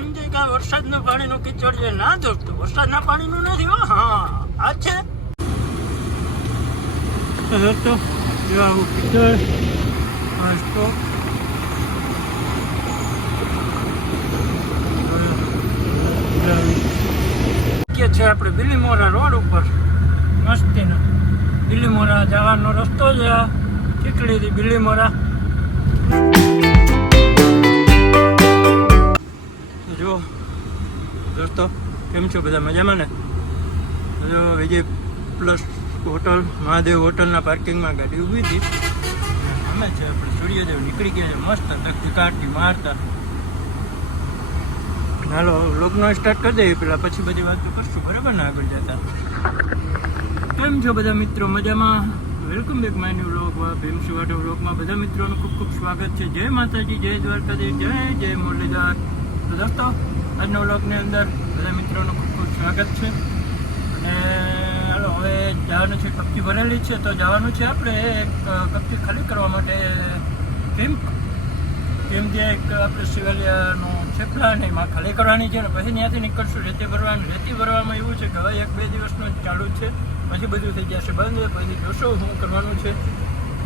એમ છે કે વરસાદના પાણીનું કિચડ ના દોસ્તો વરસાદના પાણીનું નથી હો? હા આ છે. તો જો આવું કિચડ આ છે આપણે બિલીમોરા રોડ ઉપર. મસ્તીનો. બિલીમોરા જવાનો રસ્તો છે આ. ચીકડીથી બિલીમોરા. તો જો, દોસ્તો, કેમ છો બધા મજામાં ને? જો, વિજય પ્લસ હોટલ, મહાદેવ હોટલના પાર્કિંગમાં ગાડી ઊભી હતી. અમે છે આપણે સૂર્યદેવ નીકળી ગયા છે, મસ્ત તકતી કાઢી મારતા. હાલો લોકનો સ્ટાર્ટ કરી દઈએ, પેલા પછી બધી વાતો કરશું, બરાબર ને, આગળ જતા. કેમ છો બધા મિત્રો, મજામાં? Welcome back my new vlog ભીમસુ વાટો વ્લોગમાં બધા મિત્રોનું ખૂબ ખૂબ સ્વાગત છે. જય માતાજી, જય દ્વારકાજી જય જય મુરલીધર. તો દોસ્તો, આજના વ્લોગની અંદર બધા મિત્રોનું ખૂબ ખૂબ સ્વાગત છે. અને હવે જવાનું છે, કપચી ભરેલી છે, તો જવાનું છે આપણે એક કપચી ખાલી કરવા માટે કેમ કેમ જે એક આપણે શિવાલિયાનો છે પ્લાન એમાં ખાલી કરવાની છે ને પછી ત્યાંથી નીકળશું. રેતી ભરવાનું, રેતી ભરવામાં એવું છે કે હવે એક બે દિવસનું જ ચાલુ છે. પછી બધું થઈ જશે બંધ, પછી જોશો શું કરવાનું છે.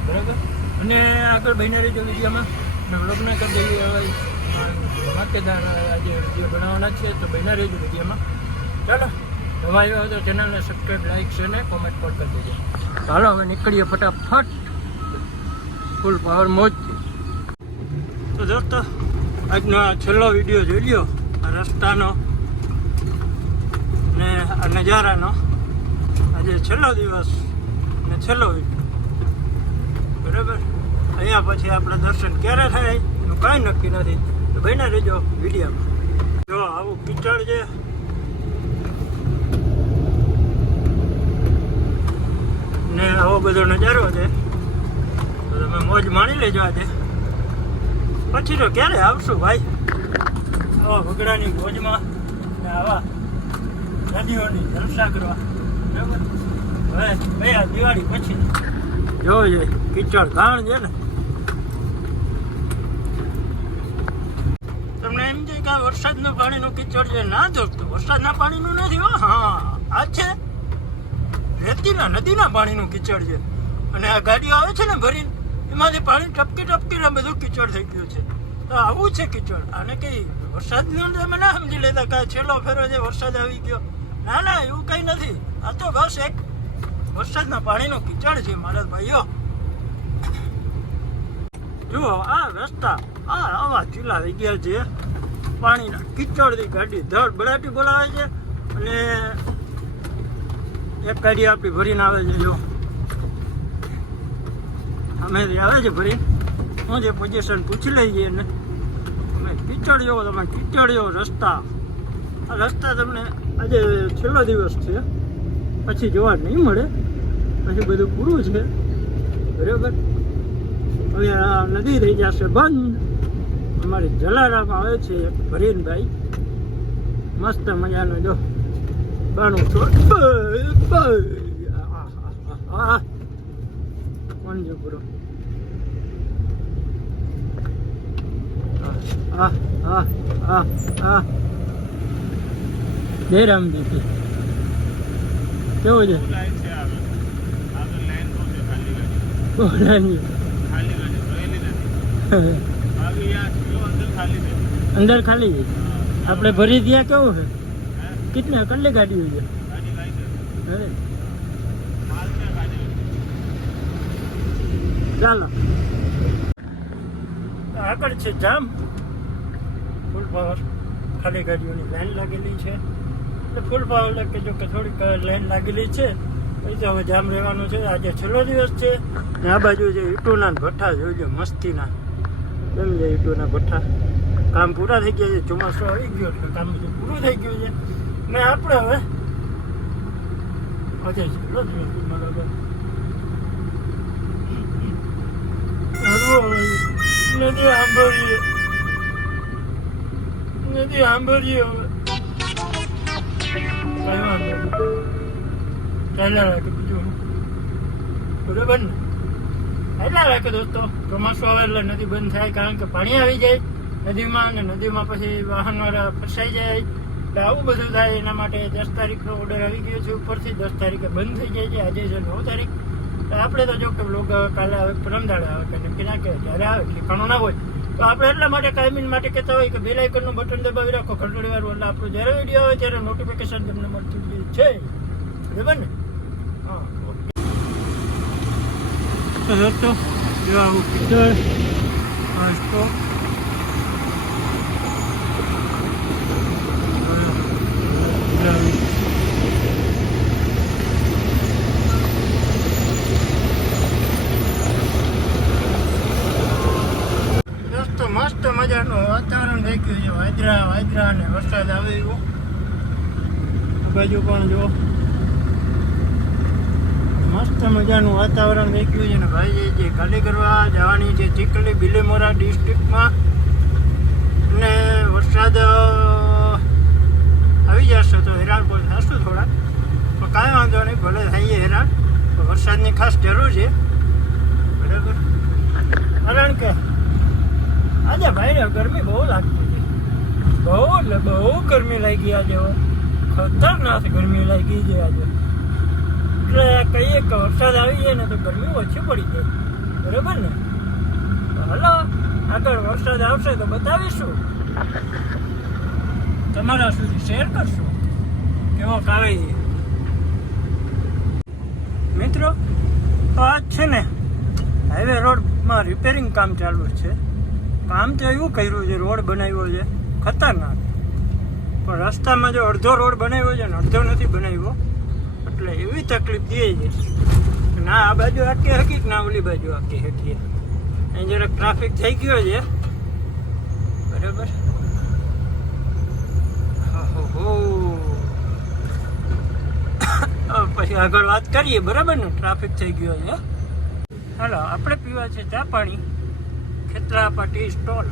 બરાબર? અને આગળ બહેનારી રહેજો વિડીયોમાં. અને વ્લોગને કરી દઈએ, હવે બનાવવાના છે, તો બહેના રહેજો વિડીયોમાં. ચાલો, નવા તો ચેનલને સબસ્ક્રાઈબ લાઈક છે ને કોમેન્ટ પણ હવે નીકળીએ ફટાફટ. ફૂલ પાવર મોજથી તો દોસ્તો આજનો આ છેલ્લો વીડિયો જોઈ લ્યો રસ્તાનો ને આ નજારાનો. આજે છેલ્લો દિવસ ને છેલ્લો વીડિયો. બરાબર? અહીંયા પછી આપણે દર્શન ક્યારે થાય, એનું કાંઈ નક્કી નથી. તો બન્યા રહેજો વિડીયોમાં. જો, આવું કીચડ છે. ને આવો બધો નજારો છે. તો તમે મોજ માણી લેજો આજે. પછી તો ક્યારે આવશું ભાઈ? આવા વગડાની મોજમાં ને આવા નદીઓની જલસા કરવા. બરાબર? હવે ભાઈ આ દિવાળી પછી. છે કીચડ ગાણ છે ને તમને એમ છે કે આ વરસાદના પાણીનો કિચડ છે ના દોસ્તો વરસાદના પાણીનું નથી, હો. હા, આ છે. રેતીના, નદીના પાણીનું કિચડ છે. અને આ ગાડીઓ આવે છે ને ભરીને, એમાંથી પાણી ટપકી ટપકીને બધું કિચડ થઈ ગયું છે. તો આવું છે કિચડ. આને કંઈ વરસાદનું તમે ના સમજી લેતા કે છેલ્લો ફેરો છે વરસાદ આવી ગયો. ના ના, એવું કંઈ નથી. આ તો બસ એક વરસાદના પાણીનું કિચડ છે, મારા ભાઈઓ. જુઓ, આ રસ્તા, આ આવા ચીલા થઈ ગયા છે. પાણીના કિચડથી ગાડી ધડ બળાટી બોલાવે છે અને એક ગાડી આપણી ભરીને આવે છે, જો. અમે આવે છે ભરી, હું જે પોઝિશન પૂછી લઈએ ને તમે કિચડ જેવો તમે કિચડ જેવો રસ્તા. આ રસ્તા તમને આજે છેલ્લો દિવસ છે. પછી જોવા નહીં મળે. પછી બધું પૂરું છે. બરાબર? હવે આ નદી થઈ જશે બંધ. અમારી જલારામ આવે છે એક ભરીનભાઈ. મસ્ત મજાનો જો. બાણું છો. કોણ છે પૂરો? જય રામજી કેવું છે? અંદર ખાલી આપણે ભરી ત્યાં કેવું છે? કેટલા કેટલી ગાડીઓ છે? ચાલો. આગળ છે જામ. ફૂલ પાવર ખાલી ગાડીઓની લાઈન લાગેલી છે. એટલે ફૂલ પાવર કે જો કે થોડીક લાઈન લાગેલી છે. પછી હવે જામ રહેવાનું છે. આજે છેલ્લો દિવસ છે. આ બાજુ જે ઇટુના ભઠ્ઠા જોઈજો મસ્તીના. કેમ છે ઈટોના ભઠ્ઠા. કામ પૂરા થઈ ગયા છે, ચોમાસું આવી ગયો એટલે કામ બધું પૂરું થઈ ગયું છે. ને આપણે હવે છેલ્લો છે નથી સાંભળીએ નથી સાંભળીએ હવે કઈ? બરોબર ને? ચાલ્યા રાખે દોસ્તો, ચોમાસું આવે એટલે નદી બંધ થાય, કારણ કે પાણી આવી જાય નદીમાં અને નદીમાં પછી વાહનવાળા ફસાઈ જાય. એટલે આવું બધું થાય, એના માટે દસ તારીખનો ઓર્ડર આવી ગયો છે ઉપરથી. દસ તારીખે બંધ થઈ જાય છે. આજે છે નવ તારીખ. આપણે તો જો કે બ્લોગ કાલે આવે પરમ દાડે આવે, કે નક્કી ના કે જ્યારે આવે, ઠેકાણું ના હોય. તો આપણે એટલા માટે કાયમીન માટે કહેતા હોય કે બે લાઇકનનું બટન દબાવી રાખો ઘંટડી વાળું. એટલે આપણું જ્યારે વીડિયો આવે, ત્યારે નોટિફિકેશન તમને મળતું છે. બરાબર ને હા ઓકે તો દોસ્તો જો આવું પિક્ચર આ સ્ટોક દોસ્તો મસ્ત મજાનું વાતાવરણ થઈ ગયું છે વાદરા વાદરા અને વરસાદ આવી ગયો આ બાજુ પણ જો મસ્ત મજાનું વાતાવરણ થઈ ગયું છે ને ભાઈ જે ખાલી કરવા જવાની છે ચીખલી બિલીમોરા ડિસ્ટ્રિક્ટમાં અને વરસાદ આવી જશે તો હેરાન બોલ થશું થોડા પણ કાંઈ વાંધો નહીં, ભલે થઈએ હેરાન. તો વરસાદની ખાસ જરૂર છે. બરાબર? કારણ કે આજે ભાઈ ગરમી બહુ લાગતી છે બહુ બહુ ગરમી લાગી આજે. ખતરનાક ગરમી લાગી છે આજે. એટલે કહીએ કે વરસાદ આવી જાય ને તો ગરમી ઓછી પડી જાય બરાબર ને? હલો, આગળ વરસાદ આવશે તો બતાવીશું. તમારા સુધી શેર કરશું. કેવો કાવે છે. મિત્રો, તો આજ છે ને હાઈવે રોડમાં રિપેરિંગ કામ ચાલુ છે. કામ તો એવું કર્યું છે, રોડ બનાવ્યો છે, ખતરનાક. પણ રસ્તામાં જો અડધો રોડ બનાવ્યો છે ને, અડધો નથી બનાવ્યો. એટલે એવી તકલીફ દે છે. ના આ બાજુ આટકી હકી ના ઓલી બાજુ આટકી હકી અહીં જરાક ટ્રાફિક થઈ ગયો છે. બરાબર? પછી આગળ વાત કરીએ, બરાબર ને? ટ્રાફિક થઈ ગયો છે. હાલો, આપણે પીવા છે ચા પાણી. ખેતલાપા ટી સ્ટોલ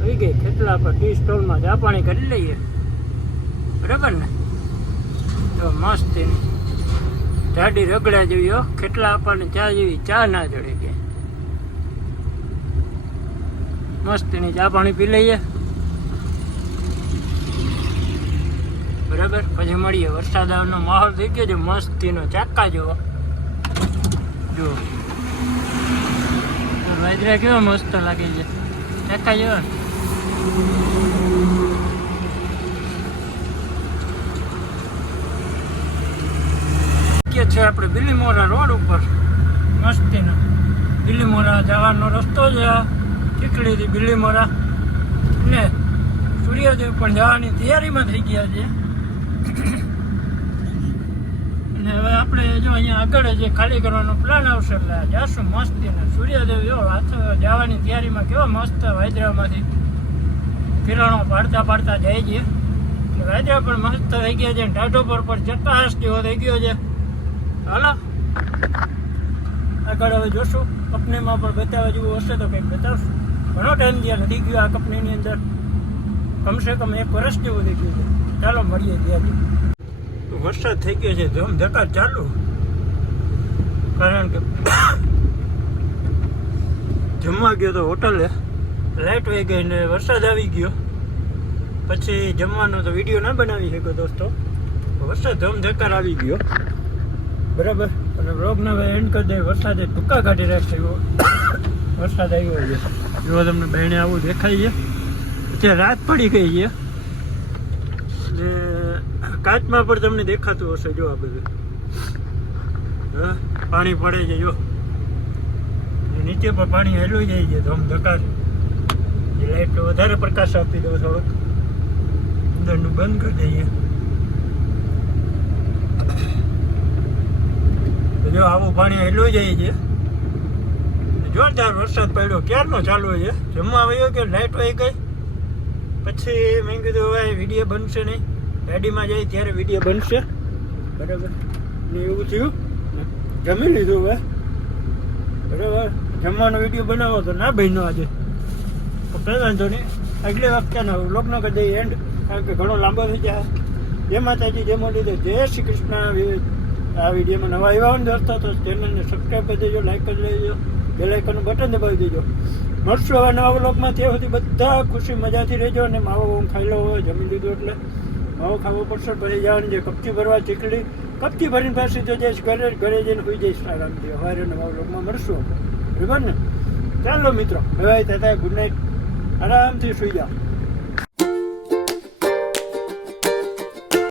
થઈ ગઈ ખેતલાપા ટી સ્ટોલમાં ચા પાણી કરી લઈએ. બરાબર ને? તો મસ્ત એની જાડી રગડા જેવી, હો, કેટલા આપણને ચા જેવી, ચા ના જડે કે. મસ્ત એની ચા પાણી પી લઈએ. બરાબર? પછી મળીએ. વરસાદ આવવાનો માહોલ થઈ ગયો છે, મસ્તીનો ચાકા જેવો. જો. વાદરા કેવા મસ્ત લાગે છે. ચાકા જેવા. ને? છે આપણે બિલીમોરા રોડ ઉપર. મસ્તીનો. બિલીમોરા જવાનો રસ્તો આ. ચીકડીથી બિલીમોરા. ને સૂર્યોદય પણ જવાની તૈયારીમાં થઈ ગયા છે. અને હવે આપણે જો અહીંયા આગળ જે ખાલી કરવાનો પ્લાન આવશે એટલે જાશું મસ્તીને. સૂર્યોદય જો જવાની તૈયારીમાં કેવા મસ્ત વાદરામાંથી કિરણો પાડતા પાડતા જાય છે. એટલે પણ મસ્ત થઈ ગયા છે ટાઢો પર પર ચકાસ જેવો થઈ ગયો છે. હાલો. આગળ હવે જોશું. કંપનીમાં પણ બતાવવા જેવું હશે તો કંઈક બતાવશું. ઘણો ટાઈમ ગયા, નથી ગયો આ કંપનીની અંદર. કમસે કમ એક વર્ષ જેવું થઈ ગયું છે. ચાલો મળીએ ત્યાંથી વરસાદ થઈ ગયો છે, ધૂમ ધક્કા ચાલુ. કારણ કે જમવા ગયો તો હોટલે. લાઇટ વહી ગઈ ને વરસાદ આવી ગયો. પછી જમવાનો તો વીડિયો ના બનાવી શક્યો દોસ્તો. વરસાદ ધમધકાર આવી ગયો. બરાબર? અને બ્લોગને હવે એન્ડ કરી દે, વરસાદે ટૂંકા કાઢી રાખશે એવો. વરસાદ આવ્યો છે. જો તમને બહેણે આવું દેખાય છે. અત્યારે રાત પડી ગઈ છે. ને કાચમાં પણ તમને દેખાતું હશે જો આ બધું. હા, પાણી પડે છે, જો. નીચે પણ પાણી હેલું જાય છે, ધમ ધકાર. લાઈટ વધારે પ્રકાશ આપી દો થોડોક. અંદરનું બંધ કરી દઈએ. જો આવું પાણી એટલું જાય છે. જોરદાર વરસાદ પડ્યો. ક્યારનો ચાલુ છે? જમવા આવ્યો કે લાઈટ વહી ગઈ પછી મેં કીધું હવે વીડિયો બનશે નહીં. ગાડીમાં જાય ત્યારે વીડિયો બનશે. બરાબર? ને એવું થયું. જમી લીધું હવે. બરાબર? જમવાનો વીડિયો બનાવો તો ના બન્યો આજે. કંઈ વાંધો નહીં. આગલી વખતે વ્લોગ ન કરી દઈએ એન્ડ કારણ કે ઘણો લાંબો થઈ જાય. જય માતાજી, જય મોટી, જય શ્રી કૃષ્ણ. આ વિડીયોમાં નવા આવ્યા હોય ને તો ચેનલને સબસ્ક્રાઈબ કરી દેજો લાઈક કરી દેજો બેલ આઇકનનું બટન દબાવી દેજો. મળશું હવે નવા બ્લોગમાં ત્યાં સુધી બધા ખુશી, મજાથી રહેજો અને માવો હું ખાઈ લો જમી લીધું એટલે માવો ખાવો પડશે પછી જવાની જે કપચી ભરવા ચીકડી કપચી ભરીને પાછી તો જઈશ ઘરે ઘરે જઈને હોઈ જઈશ આરામથી હવારે નવા બ્લોગમાં મળશું બરાબર ને? ચાલો મિત્રો હવે તથા ગુડ નાઇટ આરામથી સુઈ જાઓ.